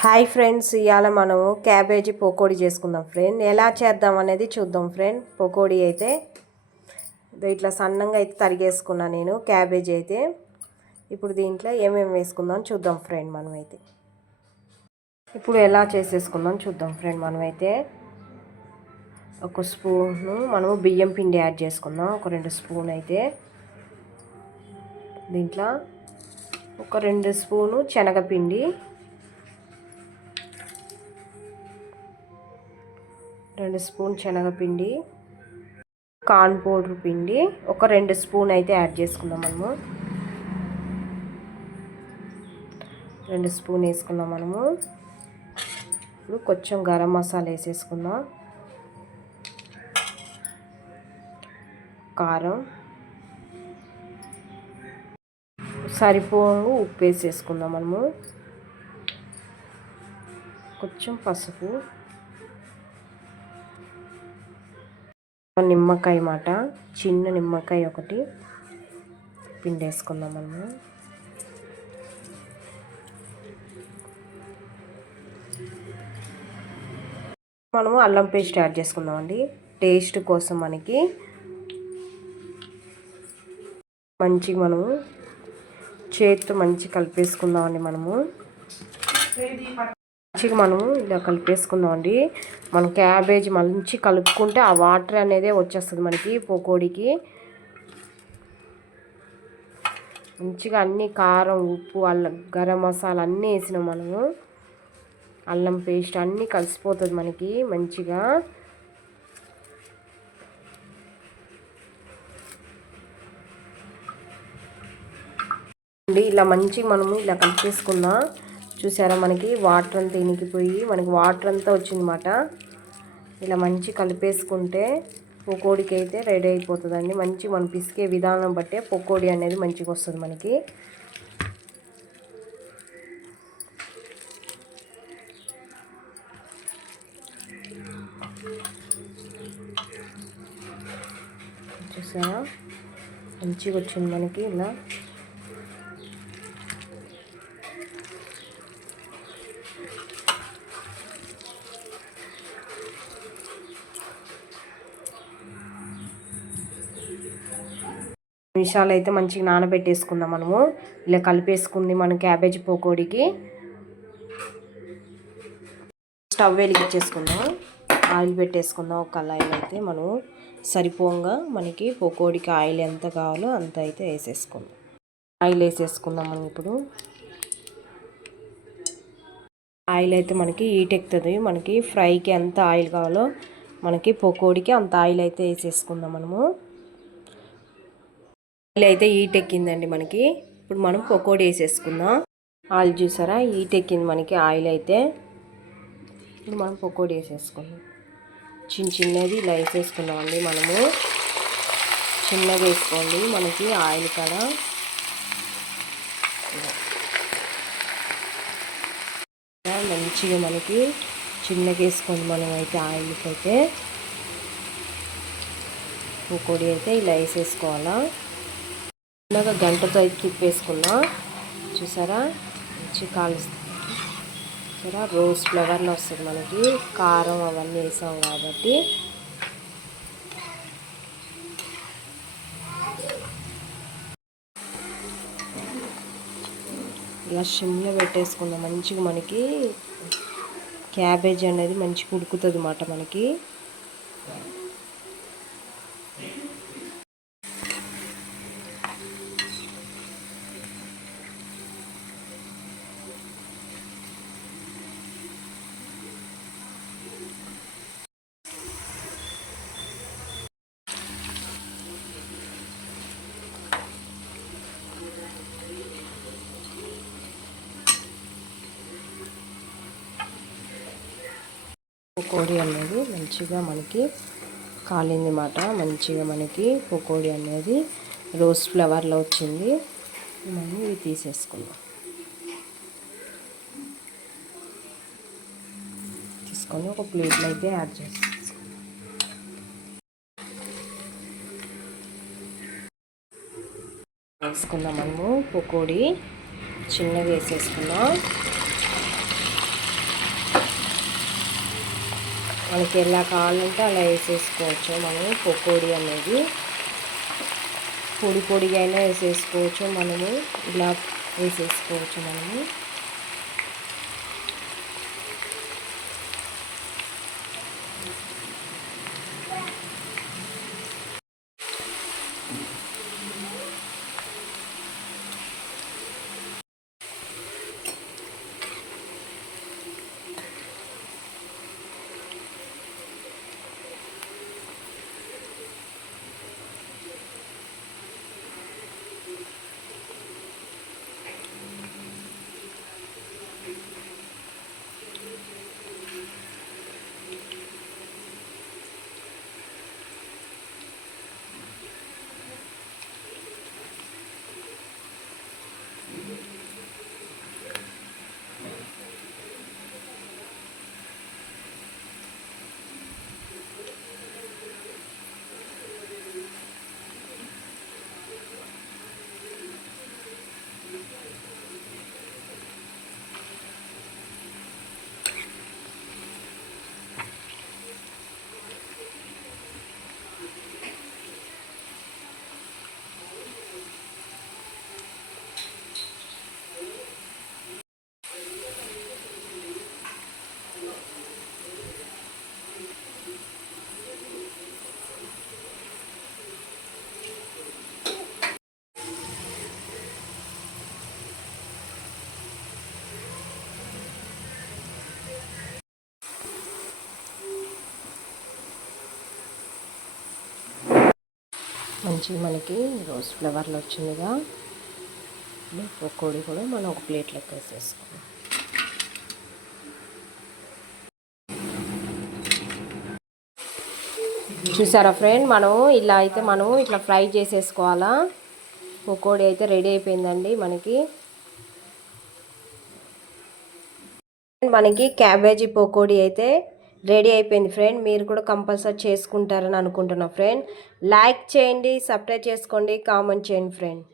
Hi friends ఇవాళ మనము cabbage pakodi చేసుకుందాం ఫ్రెండ్. ఎలా చేద్దాం అనేది చూద్దాం ఫ్రెండ్. పకోడీ అయితే ఇట్లా సన్నంగా అయితే తరిగేసుకున్నా నేను క్యాబేజీ అయితే. ఇప్పుడు దీంట్లో ఏమేమి వేసుకుందాం చూద్దాం ఫ్రెండ్ మనమైతే. ఇప్పుడు ఎలా చేసేసుకుందాం చూద్దాం ఫ్రెండ్ మనమైతే. ఒక స్పూను మనము బియ్యం పిండి యాడ్ చేసుకుందాం. ఒక రెండు స్పూన్ అయితే. దీంట్లో ఒక రెండు స్పూను శనగపిండి. రెండు స్పూన్ శనగపిండి కార్న్ పౌడర్ పిండి ఒక రెండు స్పూన్ అయితే యాడ్ చేసుకుందాం మనము. రెండు స్పూన్ వేసుకున్నాం మనము. ఇప్పుడు కొంచెం గరం మసాలా వేసేసుకుందాం. కారం. సరిపోను ఉప్పు వేసేసుకుందాం మనము. కొంచెం పసుపు. నిమ్మకాయ మాట. చిన్న నిమ్మకాయ ఒకటి పిండేసుకుందాం మనము మనము అల్లం పేస్ట్ యాడ్ చేసుకుందామండి టేస్ట్ కోసం మనకి మంచిగా మనము చేతితో మంచి కలిపేసుకుందామండి మనము. మంచిగా మనము ఇలా కలిపేసుకుందామండి. మనం క్యాబేజ్ మంచి కలుపుకుంటే ఆ వాటర్ అనేది వచ్చేస్తుంది మనకి పోకోడికి. మంచిగా అన్ని కారం ఉప్పు అల్లం గరం మసాలా అన్నీ వేసినాం మనము. అల్లం పేస్ట్ అన్నీ కలిసిపోతుంది మనకి మంచిగా. ఇలా మంచిగా మనము ఇలా కలిపేసుకుందాం. చూసారా మనకి? వాటర్ అంతా ఇనికిపోయి మనకి వాటర్ అంతా వచ్చిందన్నమాట. ఇలా మంచి కలిపేసుకుంటే పకోడీకి అయితే రెడీ అయిపోతుందండి. మంచి మనం పిసికే విధానం బట్టే పకోడీ అనేది మంచిగా వస్తుంది మనకి. చూసారా? మంచిగా వచ్చింది మనకి ఇలా. నిమిషాలు అయితే మంచిగా నానబెట్టేసుకుందాం మనము. ఇలా కలిపేసుకుంది మన క్యాబేజీ పకోడీకి. స్టవ్ వెలిగించేసుకుందాం. ఆయిల్ పెట్టేసుకుందాం. ఒక కళాయిలో అయితే మనం సరిపోగా మనకి పకోడీకి ఆయిల్ ఎంత కావాలో అంత అయితే వేసేసుకుందాం. ఆయిల్ వేసేసుకుందాం మనం ఇప్పుడు. ఆయిల్ అయితే మనకి హీట్ ఎక్కుతుంది. మనకి ఫ్రైకి ఎంత ఆయిల్ కావాలో మనకి పకోడీకి అంత ఆయిల్ అయితే వేసేసుకుందాం మనము. అయితే హీట్ ఎక్కిందండి మనకి. ఇప్పుడు మనం పకోడీ వేసేసుకుందాం. ఆయిల్ చూసారా? హీట్ ఎక్కింది మనకి ఆయిల్ అయితే. ఇప్పుడు మనం పకోడీ వేసేసుకుందాం. చిన్న చిన్నది ఇలా వేసేసుకున్నామండి మనము. చిన్నగా వేసుకోండి మనకి ఆయిల్ కాడ. మంచిగా మనకి చిన్నగా వేసుకోండి మనం అయితే ఆయిల్కి అయితే పకోడీ అయితే ఇలా వేసేసుకోవాలా. చిన్నగా గంటతో అయితే తిప్పేసుకున్నాం చూసారా? మంచి కాలుస్తుంది. చూసారా? రోజ్ ఫ్లేవర్లో వస్తుంది మనకి. కారం అవన్నీ వేసాం కాబట్టి. ఇలా షిమ్లో పెట్టేసుకుందాం. మంచిగా మనకి క్యాబేజ్ అనేది మంచిగా ఉడుకుతుంది అన్నమాట మనకి. పకోడీ అనేది మంచిగా మనకి కాలింది మాట. మంచిగా మనకి పకోడీ అనేది రోజ్ ఫ్లవర్లో వచ్చింది. మనం ఇవి తీసేసుకుందాం. తీసుకొని ఒక ప్లేట్లో అయితే యాడ్ చేస్తాం వేసుకుందాం మనము పకోడీ. చిన్నగా వేసేసుకున్నాం మనకి ఎలా కావాలంటే అలా వేసేసుకోవచ్చు. మనము పకోడీ అనేది పొడి పొడిగా అయినా వేసేసుకోవచ్చు. మనము ఇలా వేసేసుకోవచ్చు మనము. మంచి మనకి రోజ్ ఫ్లవర్లు వచ్చిందిగా. పకోడీ కూడా మనం ఒక ప్లేట్ లెక్క వేసేసుకోవాలి. చూసారా ఫ్రెండ్ మనం ఇలా అయితే మనం ఇట్లా ఫ్రై చేసేసుకోవాలా? పకోడీ అయితే రెడీ అయిపోయిందండి మనకి. మనకి క్యాబేజీ పకోడీ అయితే రెడీ అయిపోయింది ఫ్రెండ్. మీరు కూడా కంపల్సరీ చేసుకుంటారని అనుకుంటున్నా ఫ్రెండ్. లైక్ చేయండి సబ్స్క్రైబ్ చేసుకోండి కామెంట్ చేయండి ఫ్రెండ్.